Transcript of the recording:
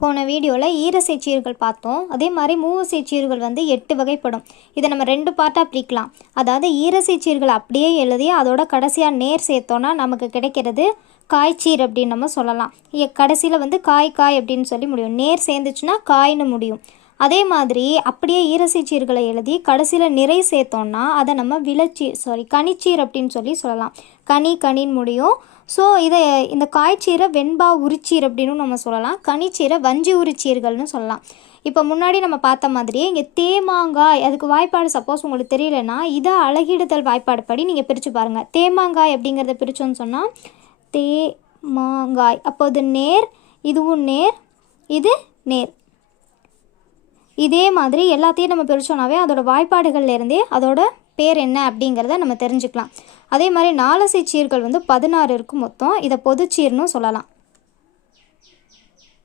போன வீடியோவில் ஈரசை சீர்கள் பார்த்தோம். அதே மாதிரி மூவசை சீர்கள் 8 வகைப்படும். இதை நம்ம 2 பார்ட்டாக பிரிக்கலாம். அதாவது ஈரசை சீர்கள் அப்படியே எழுதி அதோட கடைசியாக நேர் சேர்த்தோன்னா நமக்கு கிடைக்கிறது காய்ச்சீர் அப்படின்னு நம்ம சொல்லலாம். கடைசியில் காய் அப்படின்னு சொல்லி முடியும். நேர் சேர்ந்துச்சுன்னா காய்னு முடியும். அதே மாதிரி அப்படியே ஈரசை சீர்களை எழுதி கடைசியில் நிறை சேர்த்தோன்னா அதை நம்ம கனிச்சீர் அப்படின்னு சொல்லலாம். கனின்னு முடியும். ஸோ இந்த காய்ச்சீரை வெண்பா உரிச்சீர் அப்படின்னு நம்ம சொல்லலாம். கனிச்சீரை வஞ்சி உரிச்சீர்கள்னு சொல்லலாம். இப்போ முன்னாடி நம்ம பார்த்த மாதிரியே இங்கே தேமாங்காய், அதுக்கு வாய்ப்பாடு சப்போஸ் உங்களுக்கு தெரியலன்னா இதை அழகிடுதல் வாய்ப்பாடு படி நீங்கள் பிரித்து பாருங்கள். தேமாங்காய் அப்படிங்கிறத பிரித்தோன்னு சொன்னால் தேமாங்காய், அப்போ இது நேர், இதுவும் நேர், இது நேர். இதே மாதிரி எல்லாத்தையும் நம்ம பிரித்தோன்னாவே அதோட வாய்ப்பாடுகள்லேருந்தே அதோட பேர் என்ன அப்படிங்கிறத நம்ம தெரிஞ்சுக்கலாம். அதே மாதிரி நாலசை சீர்கள் 16 இருக்கும் மொத்தம். இதை பொதுச்சீர்னு சொல்லலாம்.